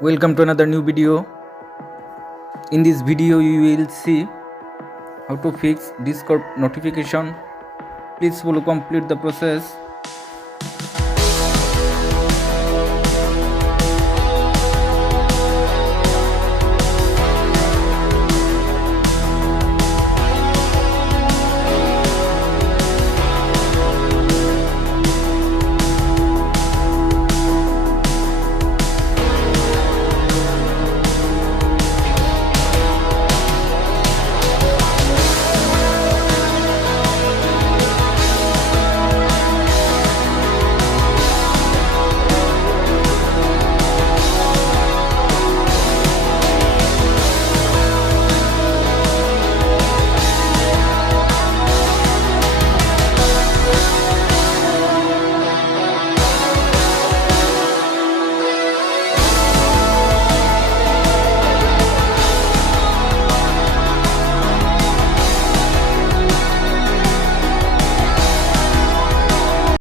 Welcome to another new video. In this video you will see how to fix Discord notification. Please follow complete the process.